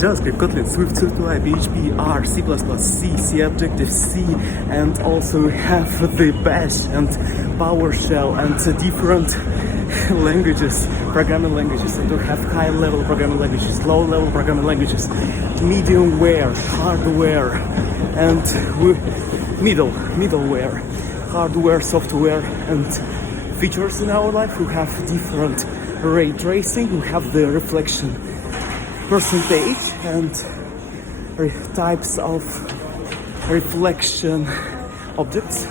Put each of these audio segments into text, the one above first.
JavaScript, Kotlin, SwiftUI, PHP, R, C++, C, C Objective, C, and also we have the Bash and PowerShell and different languages, programming languages, and we have high-level programming languages, low-level programming languages, mediumware, hardware, and middleware, hardware, software, and features in our life. We have different ray tracing, we have the reflection percentage and types of reflection objects.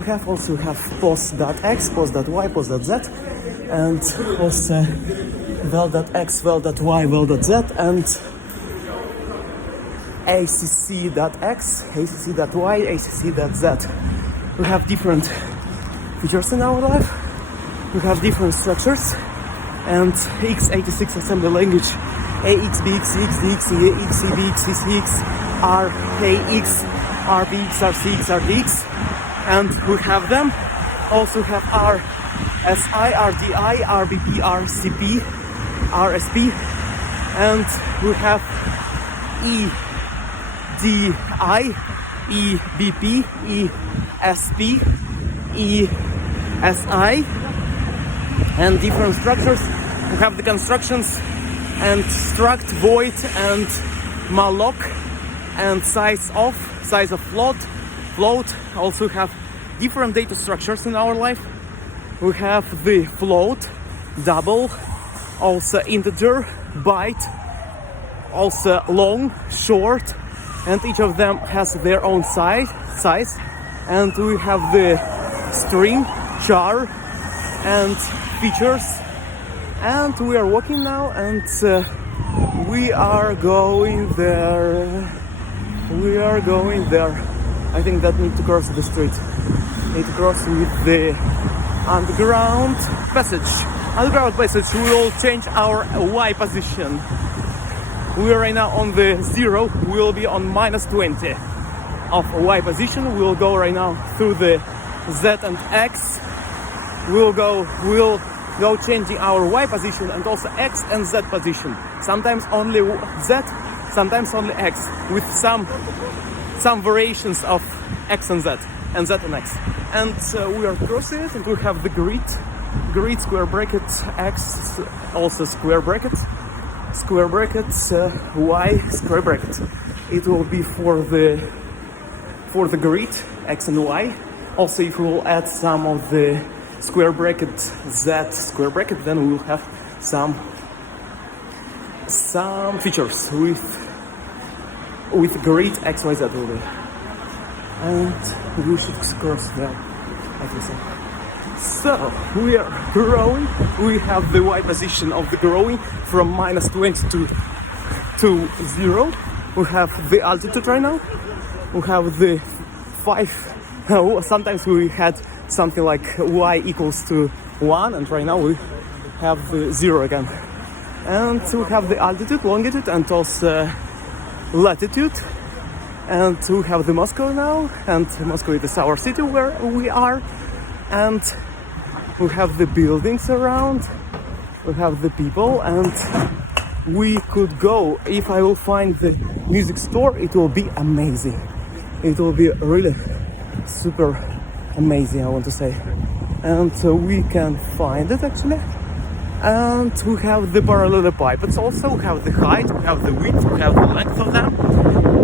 We also have pos.x, pos.y, pos.z, and also val.x, val.y, val.z, and acc.x, acc.y, acc.z. We have different features in our life. We have different structures, and x86 assembly language, ax, bx, xdx, ex, bx, cx, rax, rbx, rcx, rdx, and we have them. Also have rsi, rdi, rbb, rcp, rsp, and we have edi, ebp, esp, esi, and different structures. We have the constructions and struct, void, and malloc, and size of float. Also have different data structures in our life. We have the float, double, also integer, byte, also long, short, and each of them has their own size. And we have the string, char, and features. And we are walking now, and we are going there. I think that need to cross the street. Need to cross with the underground passage. Underground passage will change our Y position. We are right now on the 0. We will be on -20 of Y position. We will go right now through the Z and X. We'll go changing our Y position and also X and Z position. Sometimes only Z, sometimes only X, with some variations of X and Z and X. And we are crossing it, and we have the grid, square bracket, X, also square bracket, Y, square bracket. It will be for the grid, X and Y. Also, if we will add some of the square bracket, Z square bracket, then we will have some features with grid X, Y, Z will be. And we should cross there, I think so. So, we are growing. We have the Y position of the growing from -20 to 0. We have the altitude right now. We have the 5. Sometimes we had something like Y equals to 1, and right now we have the 0 again. And we have the altitude, longitude, and also latitude. And we have the Moscow now, and Moscow is our city where we are. And we have the buildings around, we have the people, and we could go. If I will find the music store, it will be amazing. It will be really super amazing, I want to say. And we can find it actually. And we have the parallelepipeds also. We have the height, we have the width, we have the length of them.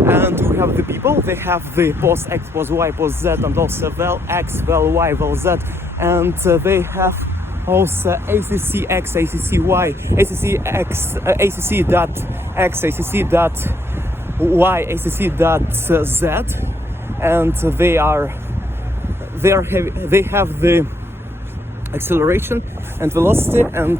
And we have the people. They have the pos X, pos Y, pos Z, and also val X, val Y, val Z. And they have also ACC X, ACC Y, ACC X, ACC dot X, ACC dot Y, ACC dot Z. And they have the acceleration and velocity, and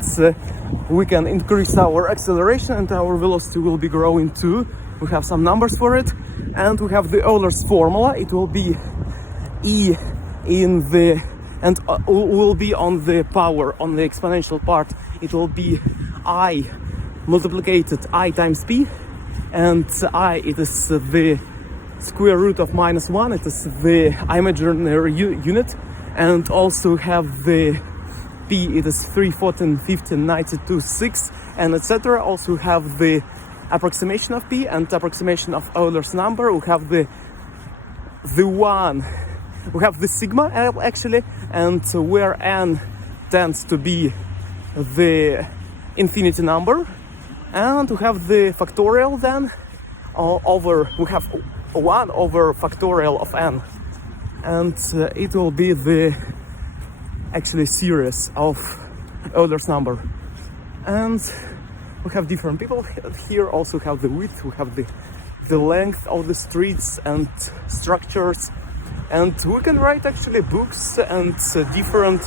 we can increase our acceleration, and our velocity will be growing too. We have some numbers for it, and we have the Euler's formula. It will be E in the, and will be on the power, on the exponential part. It will be I multiplied I times P, and I, it is the square root of -1. It is the imaginary unit. And also have the P, it is 3, 14, 15, 92, 6, and etc. Also have the approximation of p and approximation of Euler's number. We have the sigma actually, and where n tends to be the infinity number, and we have the factorial then we have 1 over factorial of n, and it will be the actually series of Euler's number. And we have different people here. Also have the width, we have the length of the streets and structures, and we can write actually books and different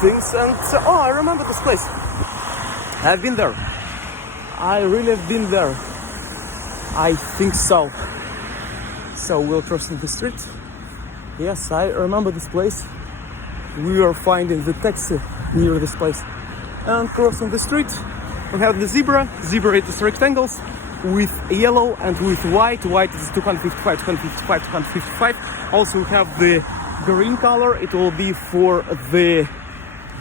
things. And oh, I remember this place. I've been there. I really have been there. I think so. So we'll cross the street. Yes, I remember this place. We were finding the taxi near this place. And crossing the street, we have the zebra. Zebra it is rectangles with yellow and with white. White is 255, 255, 255. Also we have the green color. It will be for the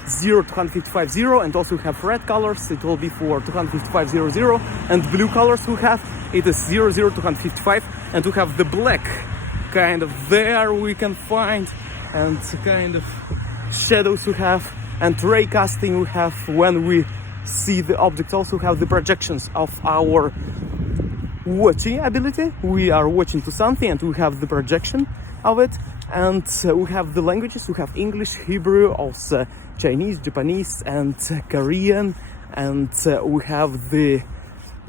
0 to 255 0, and also we have red colors. It will be for 255 00, and blue colors we have. It is 00 to 255, and we have the black kind of there we can find, and kind of shadows we have, and ray casting we have when we see the object. Also have the projections of our watching ability. We are watching to something and we have the projection of it. And we have the languages. We have English, Hebrew, also Chinese, Japanese, and Korean. And we have the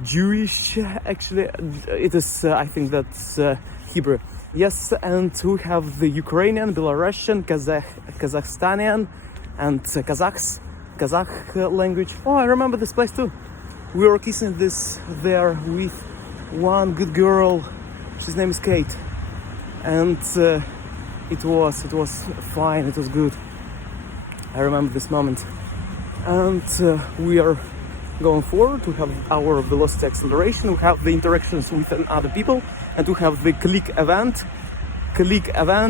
Jewish, actually it is I think that's Hebrew. Yes, and we have the Ukrainian, Belarusian, Kazakhstanian, and Kazakh language. Oh, I remember this place too. We were kissing this there with one good girl. His name is Kate, and it was fine. It was good. I remember this moment. And we are going forward. We have our velocity acceleration. We have the interactions with other people, and we have the click event,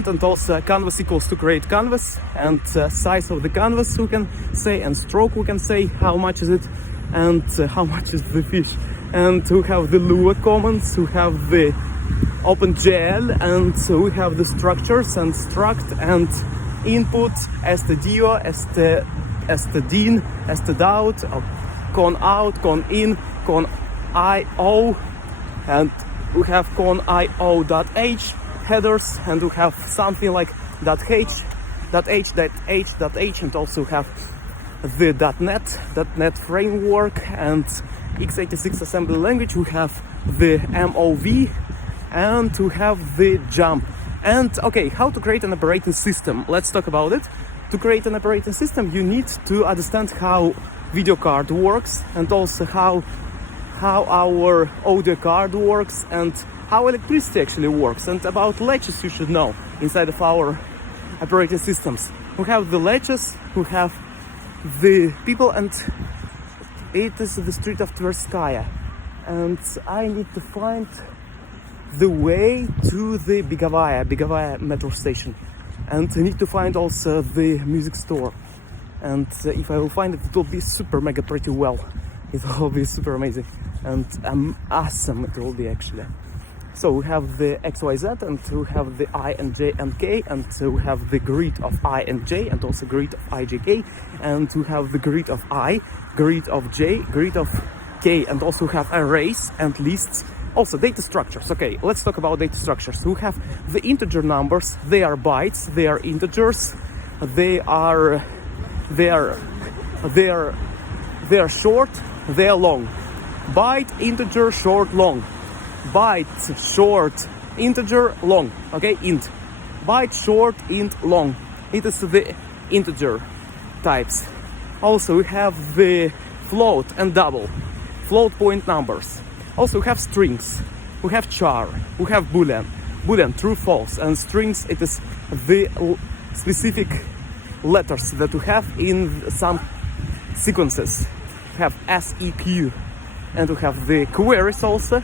and also canvas equals to create canvas, and size of the canvas we can say, and stroke we can say how much is it, and how much is the fish. And we have the Lua comments, we have the OpenGL, and we have the structures and struct and input, stdio, stdin, stdout, con out, con in, con io, and we have con io.h headers, and we have something like .h, and also have the .NET framework and x86 assembly language. We have the MOV, and we have the jump. And okay, how to create an operating system? Let's talk about it. To create an operating system, you need to understand how video card works, and also how our audio card works, and how electricity actually works, and about latches you should know inside of our operating systems. We have the latches, we have the people, and it is the street of Tverskaya, and I need to find the way to the Begovaya metro station, and I need to find also the music store. And if I will find it, it will be super mega pretty well. It will be super amazing and awesome. It will be actually. So we have the XYZ, and we have the I and J and K, and we have the grid of I and J, and also grid of IJK, and we have the grid of I, grid of J, grid of K, and also we have arrays and lists. Also data structures. Okay, let's talk about data structures. We have the integer numbers. They are bytes. They are integers. They are short. They are long. Byte, integer, short, long. Byte, short, integer, long. Okay, int. Byte, short, int, long. It is the integer types. Also, we have the float and double. Float point numbers. Also, we have strings. We have char. We have boolean. Boolean, true, false. And strings, it is the specific letters that we have in some sequences. We have seq, and we have the queries also.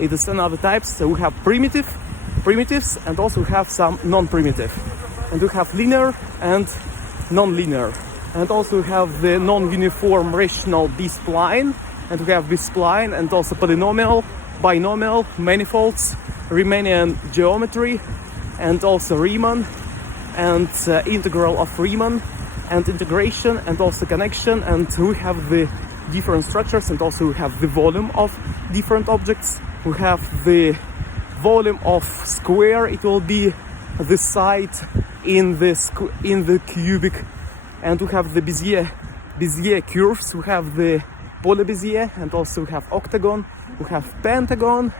It is another type. So we have primitives, and also we have some non-primitive. And we have linear and non-linear. And also we have the non-uniform rational B-spline and we have B-spline, and also polynomial, binomial, manifolds, Riemannian geometry, and also Riemann, and integral of Riemann, and integration, and also connection, and we have the different structures, and also we have the volume of different objects. We have the volume of square, it will be the side in the cubic, and we have the Bezier curves, we have the polybezier, and also we have octagon, we have pentagon,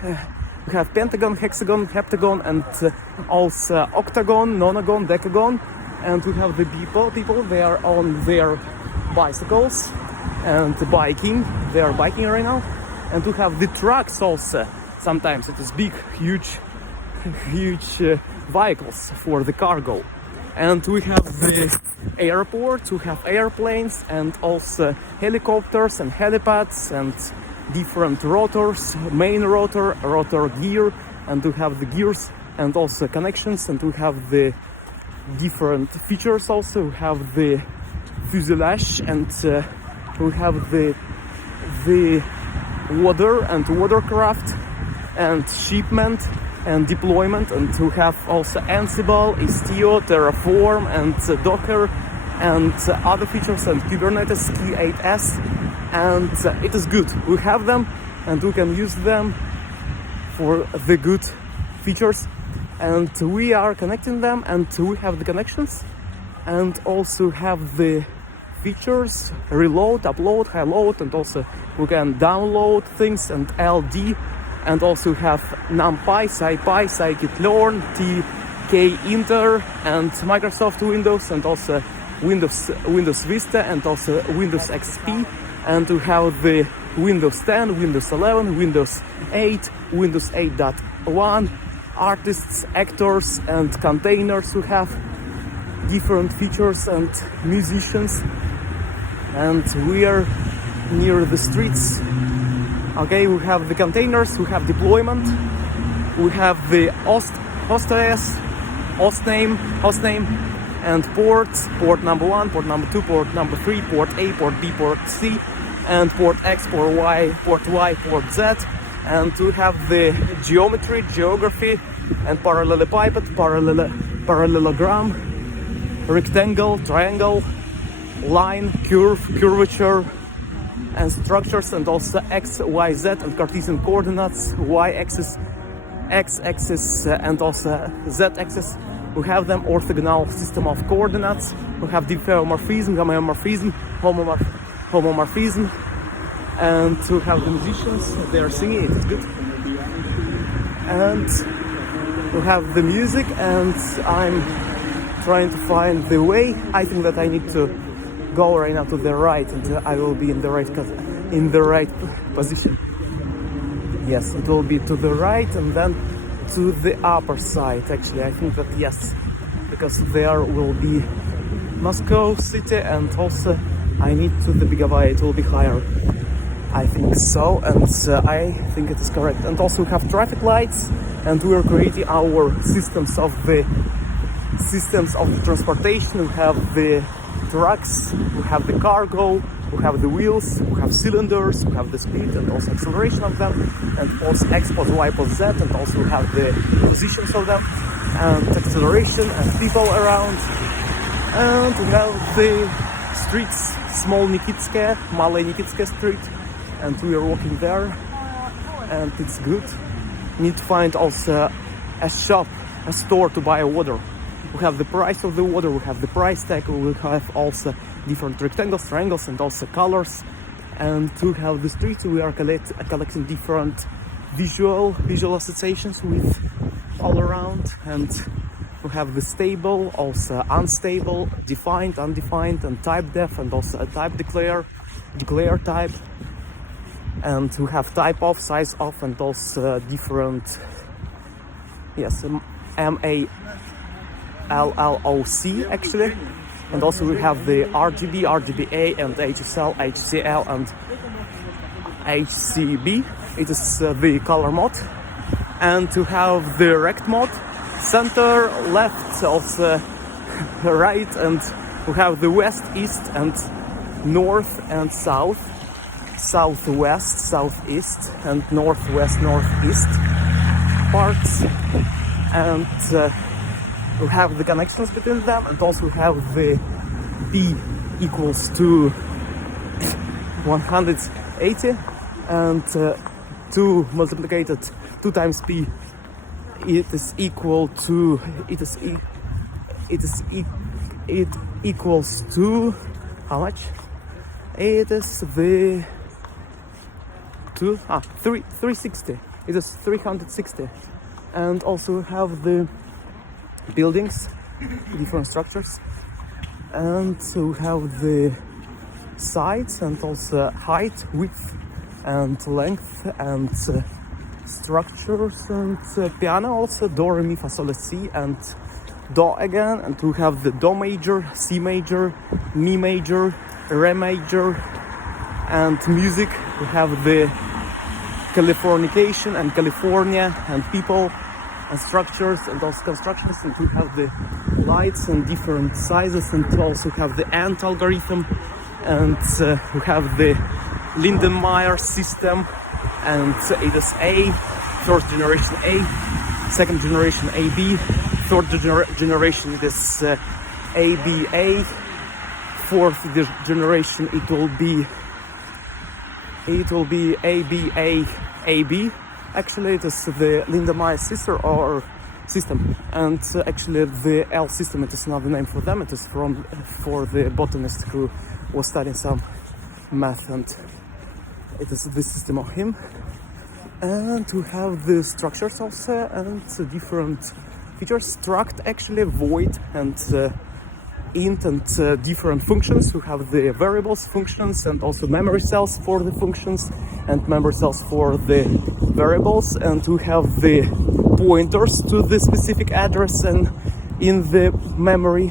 hexagon, heptagon, and also octagon, nonagon, decagon. And we have the people, they are on their bicycles and biking, they are biking right now. And we have the trucks also, sometimes it is big, huge vehicles for the cargo. And we have the airports, we have airplanes, and also helicopters and helipads, and different rotors, main rotor, rotor gear, and we have the gears and also connections, and we have the different features also. We have the fuselage, and we have the water and watercraft, and shipment and deployment, and we have also Ansible, Istio, Terraform, and Docker, and other features, and Kubernetes, x86, and it is good. We have them, and we can use them for the good features, and we are connecting them, and we have the connections, and also have the features, reload, upload, high load, and also we can download things, and LD, and also have NumPy, SciPy, scikit-learn, tkinter, and Microsoft Windows, and also Windows Vista, and also Windows XP, and we have the Windows 10, Windows 11, Windows 8, Windows 8.1, artists, actors, and containers. We have different features and musicians, and we are near the streets. Okay, we have the containers, we have deployment, we have the hostname, and ports, port number 1, port number 2, port number 3, port A, port B, port C, and port X, port Y, port Z, and we have the geography, and parallelepiped, parallelogram, rectangle, triangle, line, curvature, and structures, and also X, Y, Z, and Cartesian coordinates, Y-axis, X-axis, and also Z-axis. We have them orthogonal system of coordinates. We have diffeomorphism, homeomorphism, homomorphism, and we have the musicians. They are singing. It's good. And we have the music, and I'm trying to find the way. I think that I need to go right now to the right, and I will be in the right position. Yes, it will be to the right, and then to the upper side. Actually, I think that yes, because there will be Moscow city, and also I need to the Begovaya. It will be higher. I think so, and I think it is correct. And also we have traffic lights, and we are creating our systems of transportation. We have the trucks, we have the cargo, we have the wheels, we have cylinders, we have the speed and also acceleration of them, and also X, pos Y, pos Z, and also we have the positions of them, and acceleration and people around. And we have the streets, small Nikitskaya, Malay Nikitskaya street, and we are walking there, and it's good. We need to find also a shop, a store to buy water. We have the price of the water, we have the price tag, we will have also different rectangles, triangles, and also colors. And to have the streets, we are collecting different visual associations with all around. And we have the stable, also unstable, defined, undefined, and type def, and also a type declare type. And we have type of, size of, and also different, yes, MALLOC actually. And also we have the RGB, RGBA, and HSL, HCL, and HCB. It is the color mode. And to have the rect mode, center, left, also right, and we have the west, east, and north and south. southwest, southeast, and northwest, northeast parts, and we have the connections between them, and also have the p equals to 180, and 2 multiplied 2 times p, it equals to how much? It is the 360. It is 360, and also have the buildings, different structures, and so have the sides, and also height, width, and length, and structures, and piano also, do, re, mi, fa, sol, la, si, and do again, and we have the do major, C major, mi major, re major, and music. We have the Californication and California and people and structures and also constructions, and we have the lights and different sizes, and also have the AND algorithm, and we have the Lindenmayer system, and it is A, first generation A, second generation AB, third generation it is ABA, fourth generation it will be ABA AB. Actually it is the Lindenmayer sister or system, and actually the L system, it is another name for them. It is for the botanist who was studying some math, and it is the system of him. And we have the structures also, and different features, struct, actually, void, and int, and different functions. We have the variables functions, and also memory cells for the functions, and memory cells for the variables, and we have the pointers to the specific address and in the memory,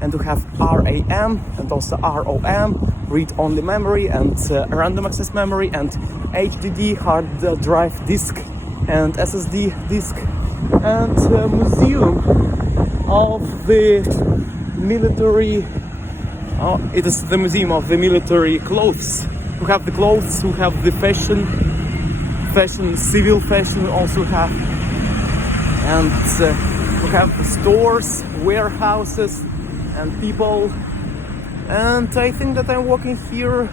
and we have RAM and also ROM, read-only memory, and random access memory, and HDD, hard drive disk, and SSD disk, and museum of the military. It is the museum of the military clothes. We have the clothes, we have the fashion, civil fashion also have, and we have the stores, warehouses, and people. And I think that I'm walking here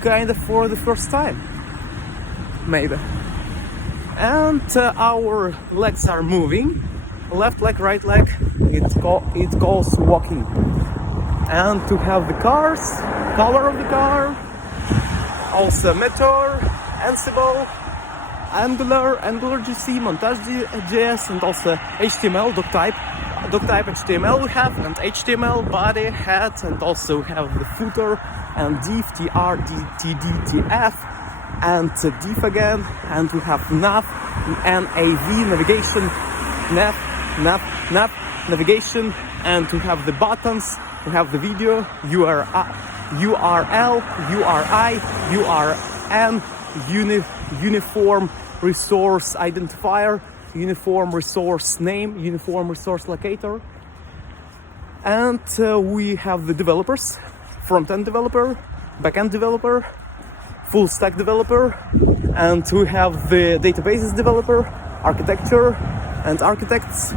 kind of for the first time, maybe. And our legs are moving, left leg, right leg, it goes walking. And to have the cars, color of the car, also Meteor, Ansible, Angular GC, Montage.js, and also HTML, doctype HTML we have, and HTML, body, head, and also have the footer, and div, tr, td, tf, and div again, and we have nav, nav, navigation, nav, navigation, and we have the buttons, we have the video, URL, URI, URN, uniform resource identifier, uniform resource name, uniform resource locator. And we have the developers, front-end developer, back-end developer, full stack developer, and we have the databases developer, architecture and architects,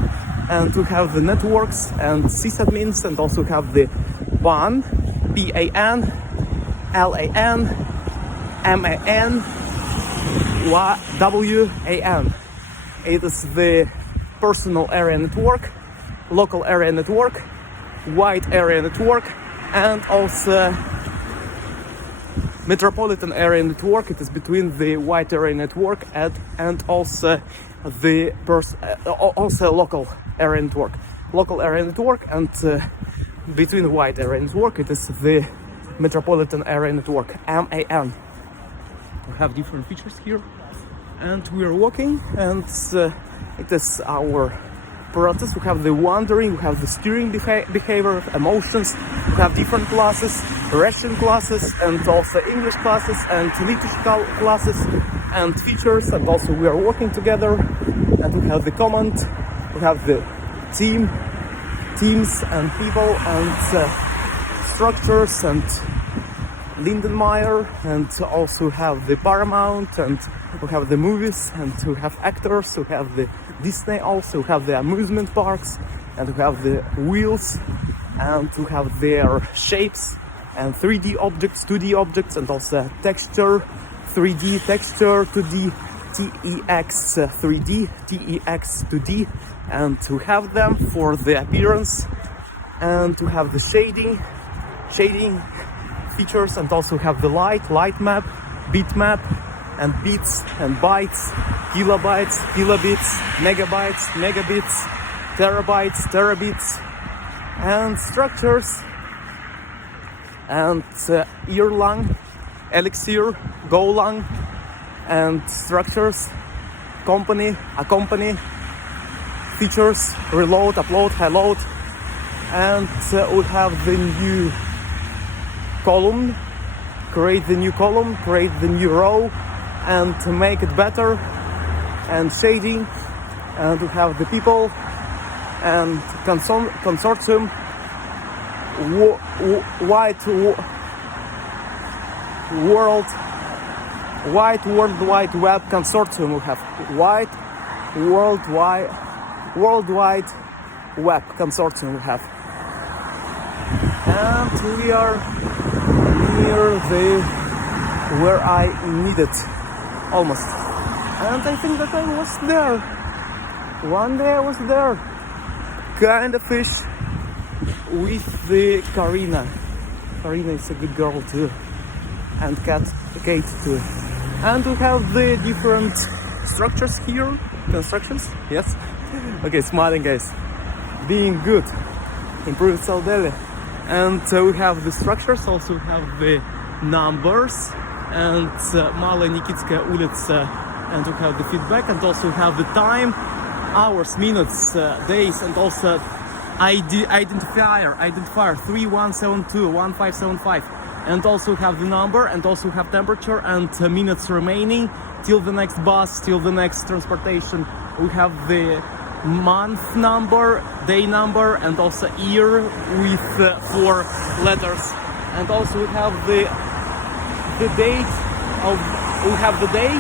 and we have the networks and sysadmins, and also have the PAN, PAN, LAN, MAN, WAN. It is the personal area network, local area network, wide area network, and also metropolitan area network. It is between the wide area network and also the also local area network. Local area network, and between the wide area network, it is the metropolitan area network, MAN. We have different features here, and we are walking, and it is our process. We have the wandering, we have the steering behavior, emotions, we have different classes, Russian classes, and also English classes, and liturgical classes, and features, and also we are working together, and we have the command, we have the teams and people, and structures, and Lindenmeyer, and also have the Paramount, and we have the movies, and we have actors, we have the Disney, also we have the amusement parks, and we have the wheels, and we have their shapes and 3D objects, 2D objects, and also texture, 3D texture, 2D, TEX 3D, TEX 2D, and to have them for the appearance, and to have the shading features, and also have the light map, bit map, and bits and bytes, kilobytes, kilobits, megabytes, megabits, terabytes, terabits, and structures, and Erlang, Elixir, Golang, and structures, accompany, features, reload, upload, highload, and we have the new column, create the new column, create the new row, and to make it better, and shading, and to have the people, and consortium, Wide World Wide Web Consortium. We have World Wide Web Consortium. We have, and we are near where I needed, almost. And I think that I was there. One day I was there, kind of fish with the Karina. Karina is a good girl too, and Kate too. And we have the different structures here, constructions, yes. Okay, smiling guys, being good, improved South Delhi. And we have the structures, also have the numbers, and Malaya Nikitskaya улица, and we have the feedback, and also have the time, hours, minutes, days, and also identifier 3172 1575, and also have the number, and also have temperature, and minutes remaining till the next bus, till the next transportation. We have the month number, day number, and also year with 4 letters, and also we have the date of, we have the day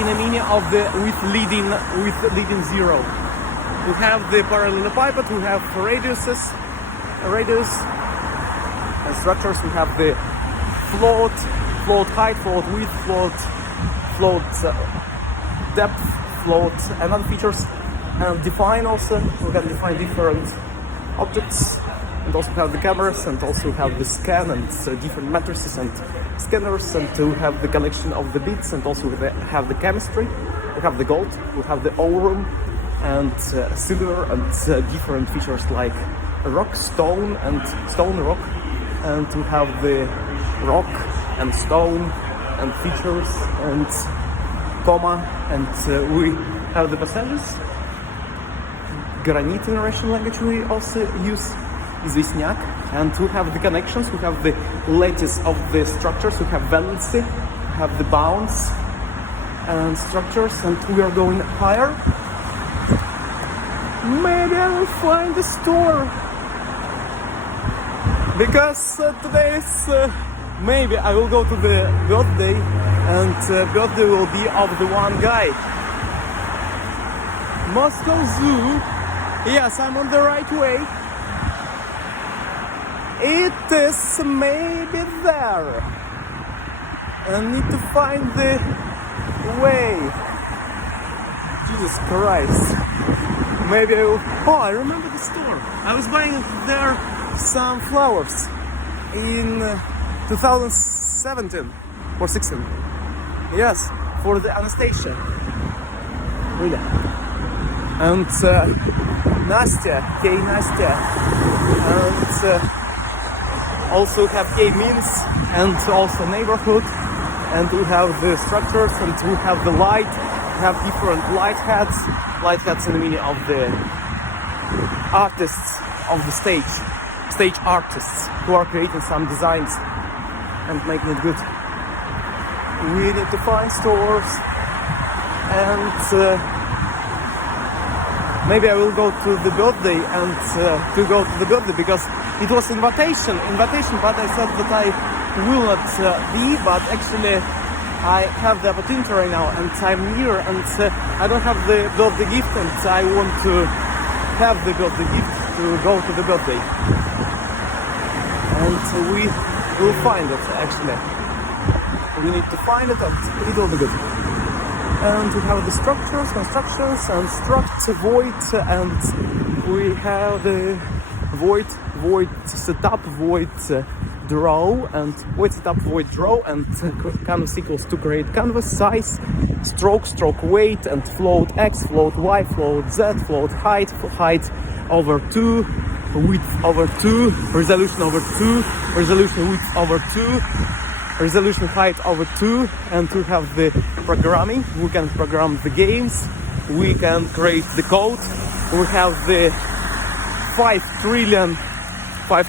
in a meaning of the with leading 0. We have the parallelepiped, we have radius, and structures. We have the float height, float width, float depth, float, and other features. And define also, we can define different objects, and also have the cameras, and also have the scan, and different matrices and scanners, and to have the collection of the bits, and also we have the chemistry. We have the gold, we have the room, and silver, and different features like rock, stone, and stone rock, and we have the rock and stone and features and comma, and we have the passages. Granite in Russian language we also use известняк, and we have the connections, we have the lattice of the structures, we have valency, we have the bounds and structures, and we are going higher. Maybe I will find the store, because today is maybe I will go to the birthday, and birthday will be of the one guy. Moscow Zoo. Yes, I'm on the right way. It is maybe there. I need to find the way. Jesus Christ. Maybe I will... Oh, I remember the store. I was buying there some flowers in 2017 or 16. Yes, for the Anastasia. Really. And Nastya, K Nastya, and also have K means, and also neighborhood, and we have the structures, and we have the light, we have different light hats in the meaning of the artists of the stage artists who are creating some designs and making it good. We need to find stores, and maybe I will go to the birthday, and because it was invitation, but I said that I will not be, but actually I have the opportunity right now, and I'm near, and I don't have the birthday gift, and I want to have the birthday gift to go to the birthday. And we will find it, actually. We need to find it, and it will be good. And we have the structures, constructions, and struct, void, and we have the void setup, void draw, and void setup, void draw, and canvas equals to create canvas size, stroke weight, and float x, float y, float z, float height over 2, width over 2, resolution over 2, resolution width over 2, resolution height over 2, and we have the programming. We can program the games, we can create the code. We have the 5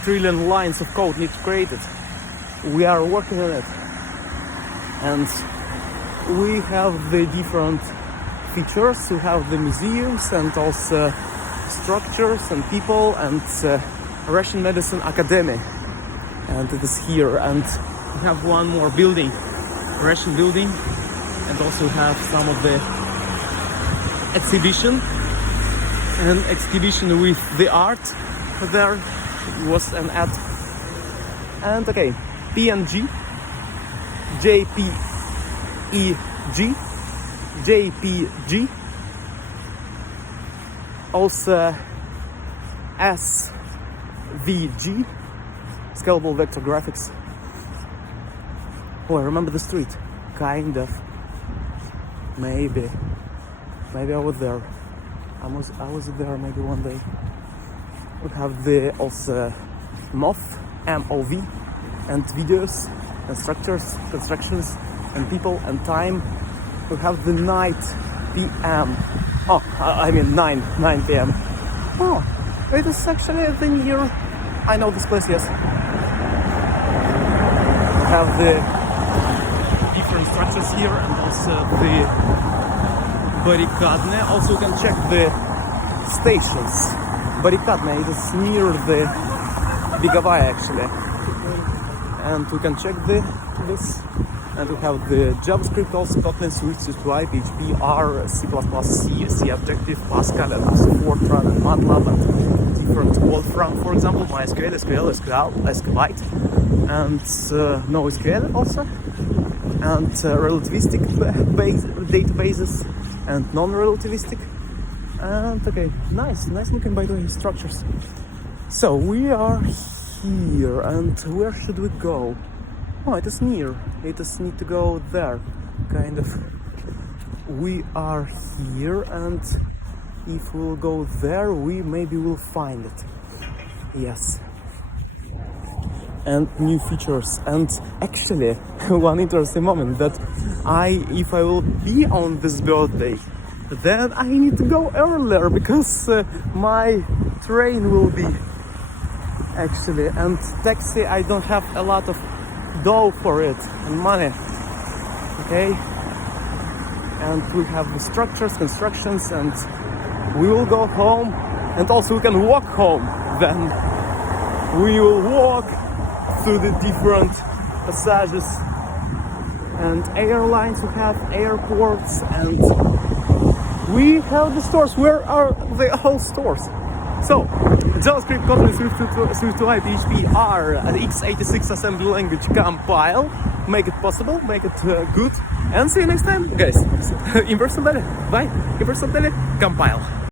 trillion lines of code need created. We are working on it, and we have the different features. We have the museums and also structures and people, and Russian Medicine Academy, and it is here. And we have one more building, Russian building, and also have some of the exhibition with the art. There was an ad. And okay, PNG, JPG, also SVG, scalable vector graphics. Oh, I remember the street, kind of. Maybe I was there. I was there maybe one day. We have the also MOV, and videos, and structures, constructions, and people, and time. We have the night PM. Oh, I mean 9 PM. Oh, it is actually a thing here. I know this place, yes. We have the different structures here, and also the barricadne. Also you can check the stations. Barricadne, it is near the Begovaya actually. And we can check this. And we have the JavaScript, also Kotlin, SwiftUI, PHP, R, C++, C, Objective, Pascal, and also Fortran, and MATLAB, and different Wolfram, for example, MySQL, SQLite, and NoSQL also, and relativistic databases, and non-relativistic. And okay, nice looking by the way, structures. So we are here, and where should we go? Oh, it is near. It is need to go there, kind of. We are here, and if we'll go there, we maybe will find it. Yes. And new features. And actually, one interesting moment that if I will be on this birthday, then I need to go earlier because my train will be actually, and taxi I don't have a lot of dough for it and money. Okay, and we have the structures, constructions, and we will go home, and also we can walk home. Then we will walk through the different passages and airlines. We have airports, and we have the stores. Where are the whole stores? So, JavaScript, Kotlin, SwiftUI, PHP, R, x86 assembly language, compile, make it possible, make it good, and see you next time, guys. Impersonally, bye. Impersonally, compile.